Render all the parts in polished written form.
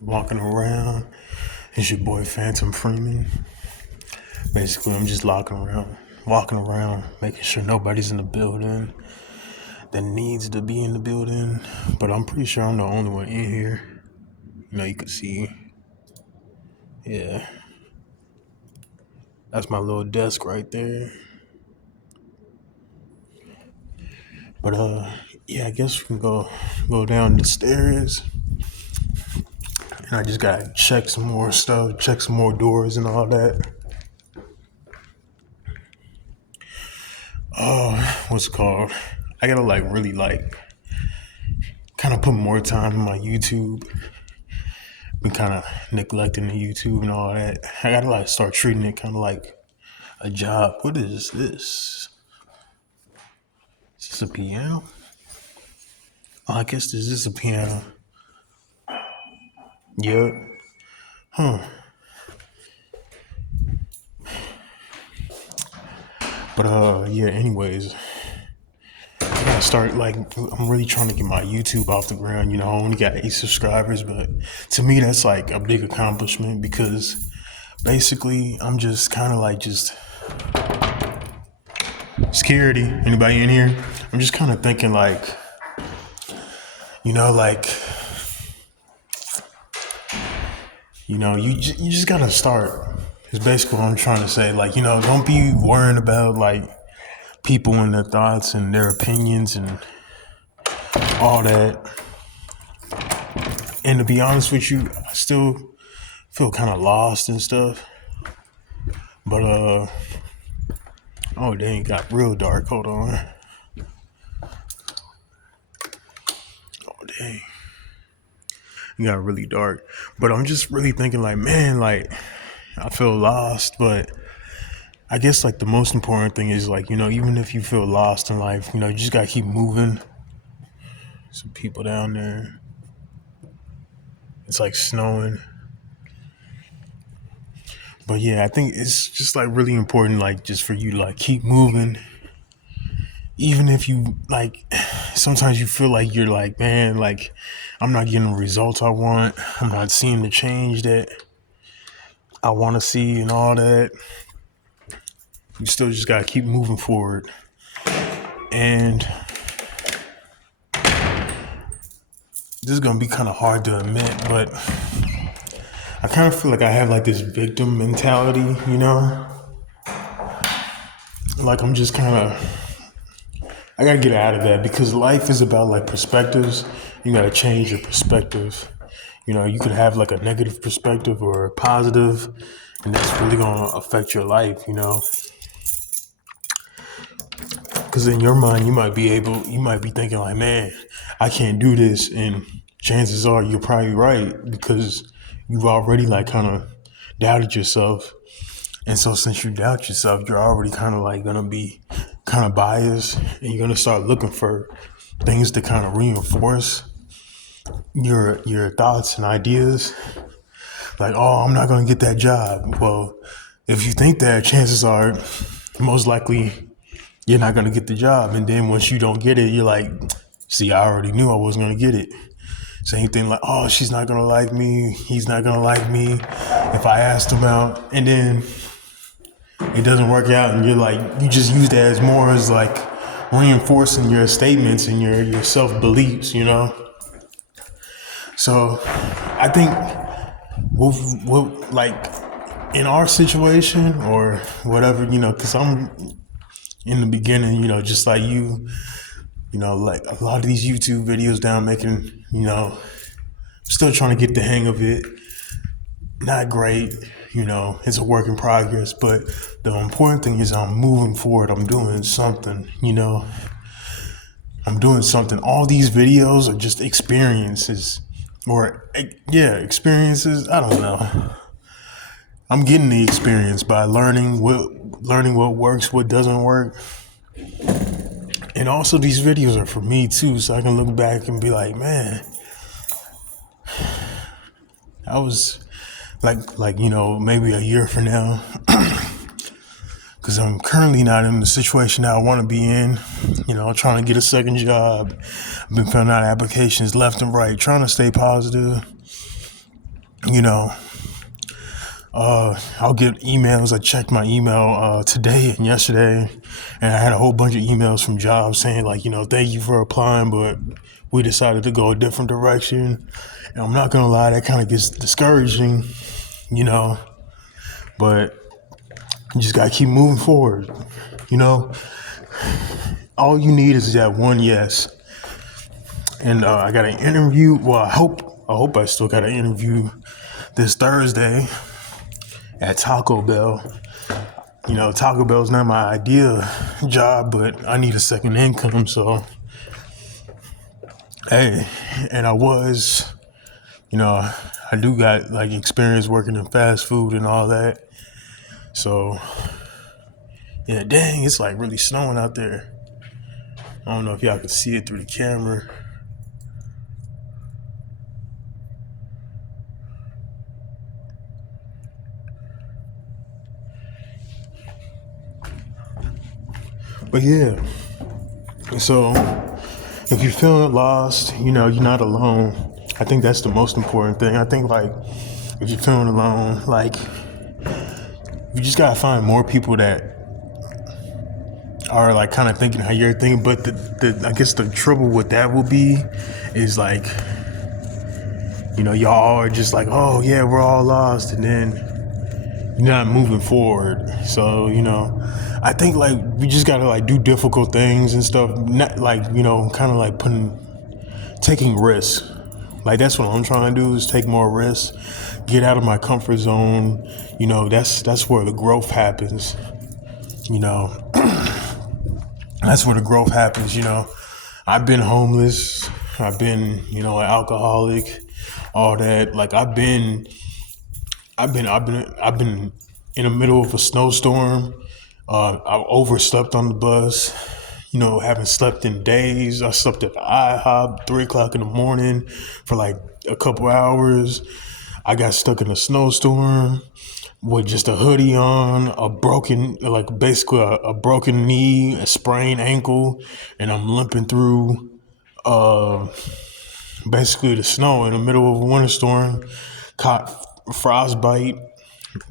walking around. It's your boy Phantom Freeman. Basically, I'm just walking around, making sure nobody's in the building that needs to be in the building. But I'm pretty sure I'm the only one in here. You can see, yeah, that's my little desk right there. But yeah, I guess we can go down the stairs, and I just gotta check some more stuff, check some more doors and all that. What's it called? I gotta really kind of put more time in my YouTube. Been kind of neglecting the YouTube and all that. I gotta start treating it kind of like a job. What is this? Is this a piano? Oh, I guess this is a piano. Yep. Huh. But yeah. Anyways, I gotta start I'm really trying to get my YouTube off the ground. I only got 8 subscribers, but to me that's like a big accomplishment because basically I'm just kind of just security. Anybody in here? I'm just kind of thinking you know, you just gotta start. Is basically what I'm trying to say. Don't be worrying about people and their thoughts and their opinions and all that. And to be honest with you, I still feel kind of lost and stuff. But oh dang, it got real dark. Hold on. Oh dang. It got really dark. But I'm just really thinking man, I feel lost, but I guess the most important thing is even if you feel lost in life, you just gotta keep moving. Some people down there. It's snowing. But yeah, I think it's just really important just for you to keep moving. Even if you sometimes you feel you're man, I'm not getting the results I want. I'm not seeing the change that I want to see and all that. You still just gotta keep moving forward. And this is gonna be kind of hard to admit, but I kind of feel I have this victim mentality, I'm just I gotta get out of that because life is about perspectives. You gotta change your perspective. You could have a negative perspective or a positive, and that's really gonna affect your life, Because in your mind, you might be thinking man, I can't do this, and chances are you're probably right because you've already kind of doubted yourself. And so since you doubt yourself, you're already kind of gonna be kind of biased, and you're gonna start looking for things to kind of reinforce your thoughts and ideas. Oh, I'm not gonna get that job. Well, if you think that, chances are most likely you're not gonna get the job. And then once you don't get it, you're see, I already knew I wasn't gonna get it. Same thing oh, she's not gonna like me, he's not gonna like me if I asked him out, and then it doesn't work out, and you're you just use that as more as reinforcing your statements and your self-beliefs, So I think what in our situation or whatever, because I'm in the beginning, just like you, a lot of these YouTube videos down making, still trying to get the hang of it. Not great, it's a work in progress, but the important thing is I'm moving forward. I'm doing something, I'm doing something. All these videos are just experiences experiences. I don't know. I'm getting the experience by learning what works, what doesn't work. And also these videos are for me too, so I can look back and be man, I was maybe a year from now, because I'm currently not in the situation that I want to be in, trying to get a second job. I've been filling out applications left and right, trying to stay positive. you know, I'll get emails. I checked my email today and yesterday, and I had a whole bunch of emails from jobs saying like, thank you for applying, but we decided to go a different direction. And I'm not gonna lie, that kind of gets discouraging, you know. But you just gotta keep moving forward, you know. All you need is that one yes. And I got an interview. Well, I hope I still got an interview this Thursday at Taco Bell. Taco Bell's not my ideal job, but I need a second income. So, hey, and I do got like experience working in fast food and all that. So, yeah, dang, it's like really snowing out there. I don't know if y'all can see it through the camera. But yeah, so if you're feeling lost, you're not alone. I think that's the most important thing. I think like if you're feeling alone, like you just gotta find more people that are like kind of thinking how you're thinking. But the I guess the trouble with that will be is like, y'all are just like, oh yeah, we're all lost, and then you're not moving forward. So, I think like we just gotta like do difficult things and stuff. Not like, kind of like taking risks. Like that's what I'm trying to do is take more risks, get out of my comfort zone. That's where the growth happens. That's where the growth happens. I've been homeless. I've been, an alcoholic, all that. Like I've been in the middle of a snowstorm. I overslept on the bus. Haven't slept in days. I slept at the IHOP 3 o'clock in the morning for like a couple hours. I got stuck in a snowstorm with just a hoodie on, basically a broken knee, a sprained ankle, and I'm limping through basically the snow in the middle of a winter storm. Caught frostbite,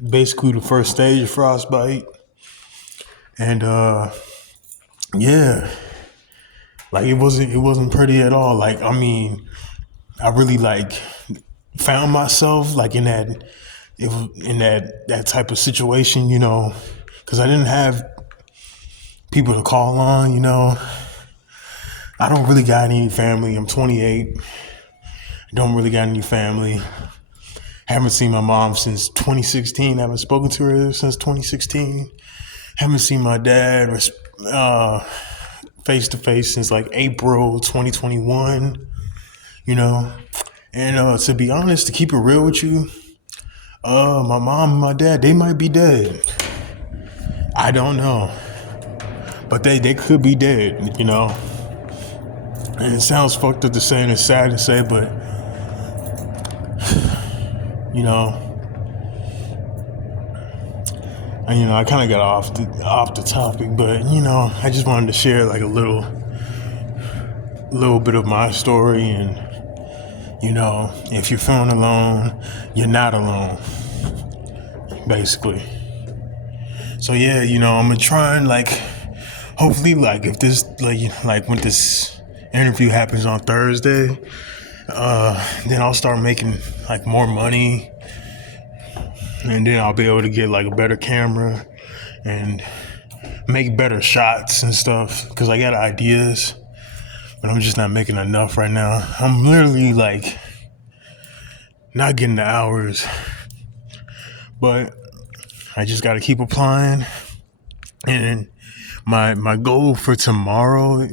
basically the first stage of frostbite. And yeah, like it wasn't pretty at all. Like I mean, I really like found myself like in that type of situation, because I didn't have people to call on. I don't really got any family. I'm 28. Don't really got any family. Haven't seen my mom since 2016. Haven't spoken to her since 2016. Haven't seen my dad face to face since like April 2021. And to be honest, to keep it real with you, my mom and my dad, they might be dead. I don't know, but they could be dead. And it sounds fucked up to say, and it's sad to say, but I kind of got off the topic, but I just wanted to share like a little bit of my story, and if you're feeling alone, you're not alone, basically. So yeah, I'm gonna try and like, hopefully, like if this like when this interview happens on Thursday, then I'll start making like more money, and then I'll be able to get like a better camera and make better shots and stuff, because I got ideas, but I'm just not making enough right now. I'm literally like not getting the hours, but I just got to keep applying. And my goal for tomorrow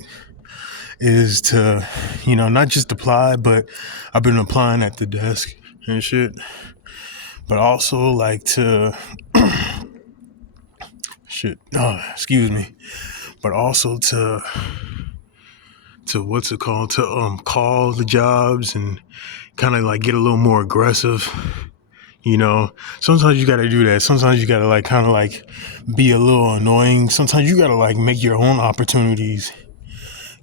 is to, not just apply, but I've been applying at the desk and shit, but also like to excuse me, but also to what's it called, to call the jobs and kind of like get a little more aggressive. Sometimes you gotta do that. Sometimes you gotta like kind of like be a little annoying. Sometimes you gotta like make your own opportunities,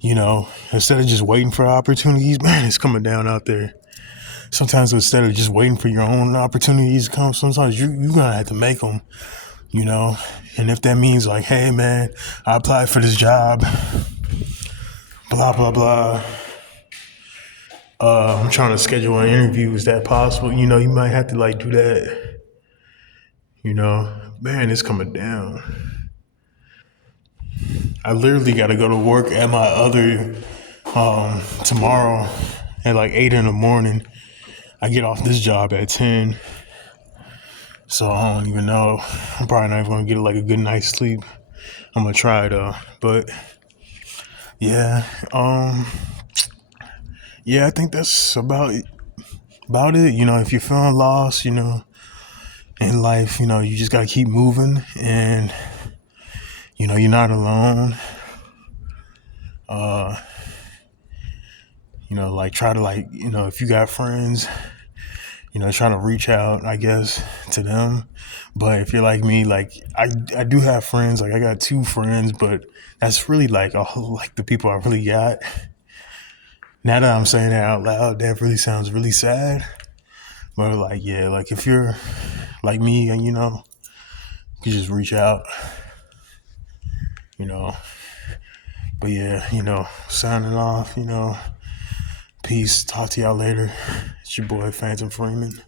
instead of just waiting for opportunities. Man, it's coming down out there. sometimes instead of just waiting for your own opportunities to come, sometimes you gonna have to make them, you know. And if that means like, hey man, I applied for this job, blah blah blah. I'm trying to schedule an interview. Is that possible? You know, you might have to like do that. You know, man, it's coming down. I literally got to go to work at my other tomorrow at like 8 in the morning. I get off this job at 10, so I don't even know. I'm probably not even gonna get like a good night's sleep. I'm gonna try though, but yeah, yeah, I think that's about it. You know, if you're feeling lost, you know, in life, you know, you just gotta keep moving, and you know, you're not alone. You know, like try to like, you know, if you got friends, you know, try to reach out, I guess, to them. But if you're like me, like I do have friends, like I got two friends, but that's really like all like the people I really got. Now that I'm saying that out loud, that really sounds really sad. But like, yeah, like if you're like me and you know, you just reach out, you know. But yeah, you know, signing off, you know, peace. Talk to y'all later. It's your boy Phantom Freeman.